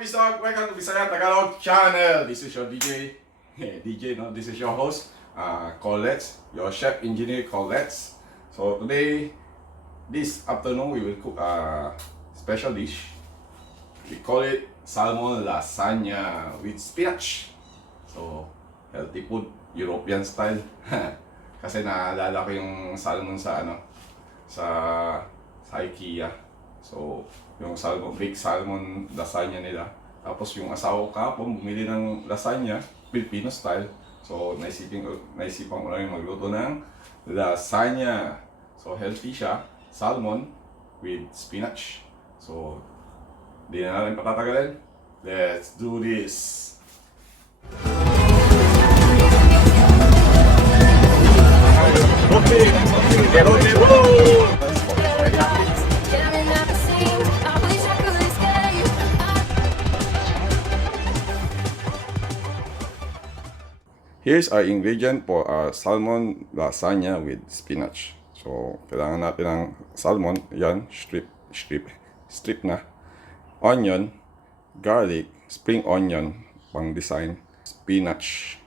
VisLog? Welcome to Visayang Tagalog channel. This is your DJ. No? This is your host, Corlitz, your chef engineer Corlitz. So today, this afternoon, we will cook a special dish. We call it Salmon Lasagna with spinach. So, healthy food, European style. Kasi naalala ko yung salmon sa sa IKEA. So, yung big salmon lasagna nila. Tapos yung asawa ko kapon bumili ng lasagna, Filipino style. So, naisipan ko lang yung magluto ng lasagna. So, healthy siya. Salmon with spinach. So, di na natin patatagalin. Let's do this! Okay, pero here's our ingredient for our salmon lasagna with spinach. So, kailangan natin ng salmon, yan, strip na. Onion, garlic, spring onion, pang design, spinach.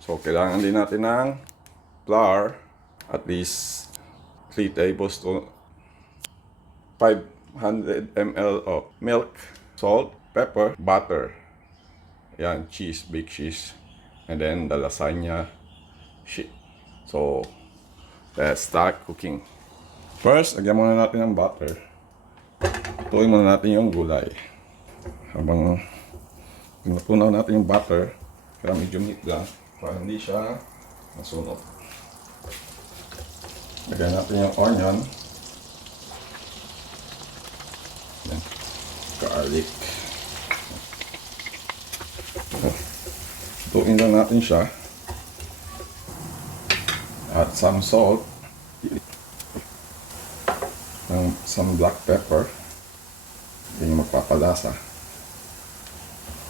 So, kailangan din natin ng flour, at least 3 tablespoons, 500 ml of milk, salt, pepper, butter. Yan, cheese, big cheese. And then the lasagna sheet. So, let's start cooking. First, lagyan muna natin ng butter. Tuloy muna natin yung gulay. Habang natunaw natin yung butter, kaya medyo heat lang para hindi siya masunog. Lagyan natin yung onion. Then, garlic. Lutuin lang natin siya. At some salt. Some black pepper. Hindi yung magpapalasa.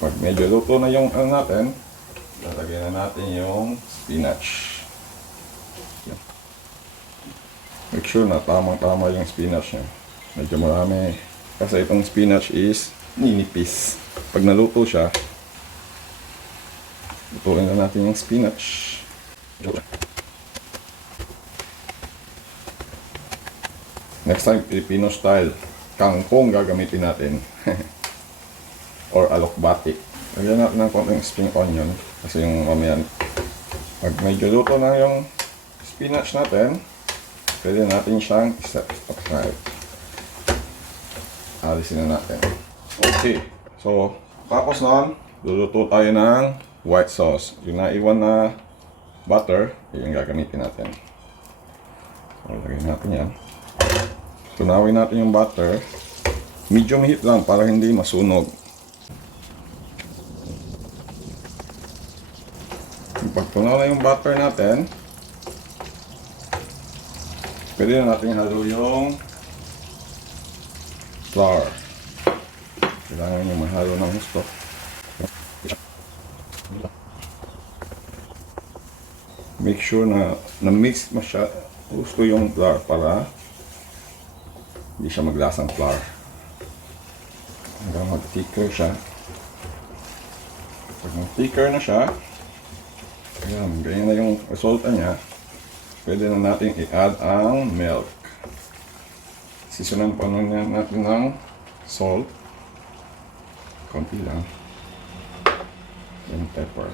Pag medyo luto na yung natin, lalagyan na natin yung spinach. Make sure na tamang-tama yung spinach niya. Medyo marami. Kasi itong spinach is ninipis. Pag naluto siya, lutuin na natin yung spinach. Next time, Filipino style. Kangkong gagamitin natin. Or alokbati. Lagyan natin ng konting spring onion. Kasi yung mamayan. Pag medyo luto na yung spinach natin, pwede natin siyang set aside. Alisin na natin. Okay. So, tapos nun, luluto tayo ng white sauce. Yung naiwan na butter, yung gagamitin natin. So, lagyan natin yan. Tunawin natin yung butter. Medium heat lang para hindi masunog. Pag tunaw na yung butter natin, pwede na natin halo yung flour. Kailangan nyo mahalo ng gusto. Make sure na na-mix gusto yung flour para hindi siya maglasang flour. Hanggang mag-thicker siya. Pag mag-thicker na siya, ayan, ganyan na yung resulta niya. Pwede na natin i-add ang milk. Sisunan pa natin ng salt. Konti lang. Then pepper.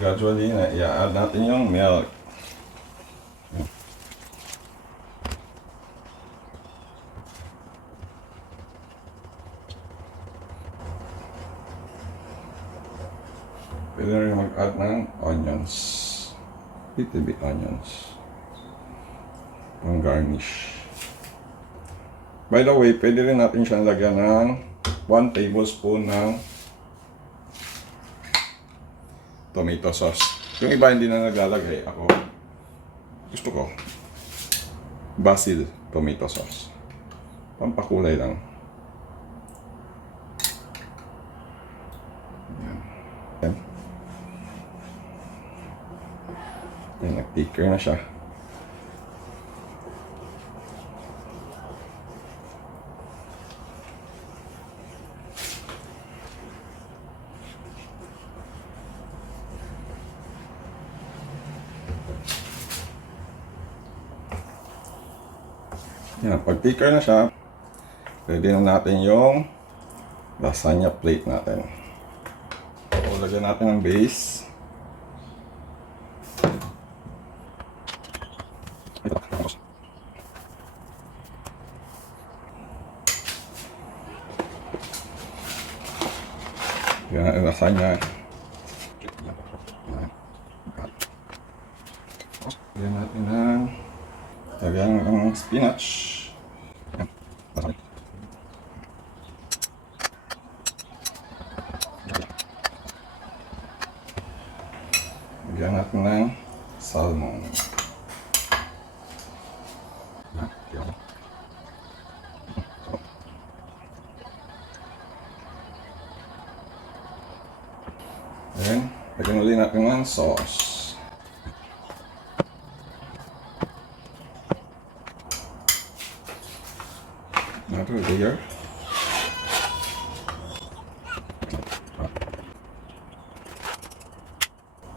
Gradually na i-add natin yung milk. Pwede rin mag-add ng onions. Little bit onions. Pang garnish. By the way, pwede rin natin siyang lagyan ng 1 tablespoon ng tomato sauce. Yung iba hindi na naglalagay. Ako, gusto ko basil tomato sauce. Pampakulay lang. Ayan, nag-ticker na siya. Yan, pag-ticker na siya, ready na natin yung lasagna plate natin. So, lagyan natin ang base. Lagyan natin lasagna. Lagyan natin ng spinach. Lagyan natin ng salmon. Then, lagyan ulit natin ng sauce. Another layer.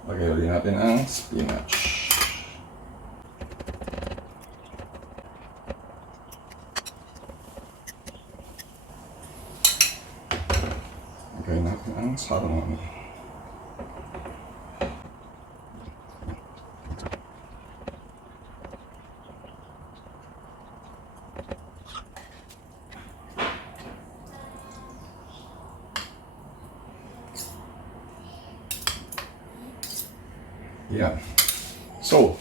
Lagay ulit natin ang spinach. Lagay natin ang salmon. Yan. So,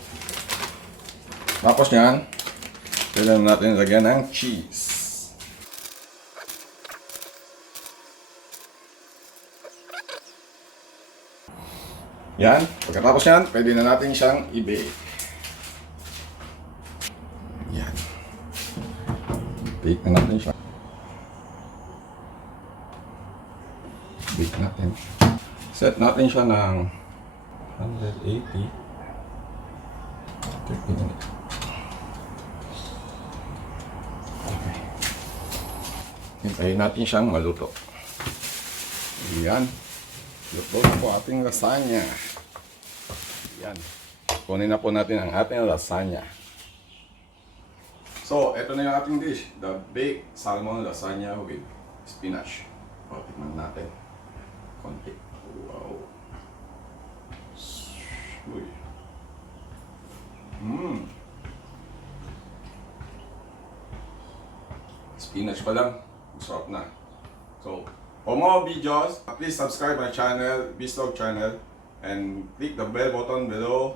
tapos yan, kailangan natin lagyan ng cheese. Yan. Pagkatapos yan, pwede na natin siyang i-bake. Yan. Bake na natin siya. Bake natin. Set natin siya ng 180. 30 minutes. Okay. Hintayin natin siyang maluto. Yan. Luto na po ating lasagna. Yan. Kunin na po natin ang ating lasagna. So, ito na yung ating dish. The baked salmon lasagna with spinach. O, tignan natin. Konti. Wow. Uy. Spinach pa lang. Masarap na. So, for more videos, please subscribe my channel, VisLog channel, and click the bell button below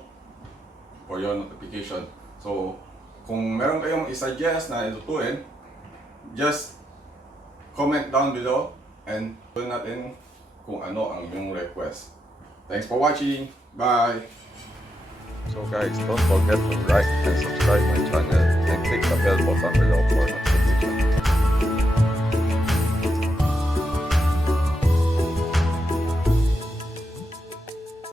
for your notification. So, kung meron kayong i-suggest na ilutuin, just comment down below and tuloy natin kung ano ang inyong request. Thanks for watching. Bye! So guys, don't forget to like and subscribe my channel and click the bell button below for notifications.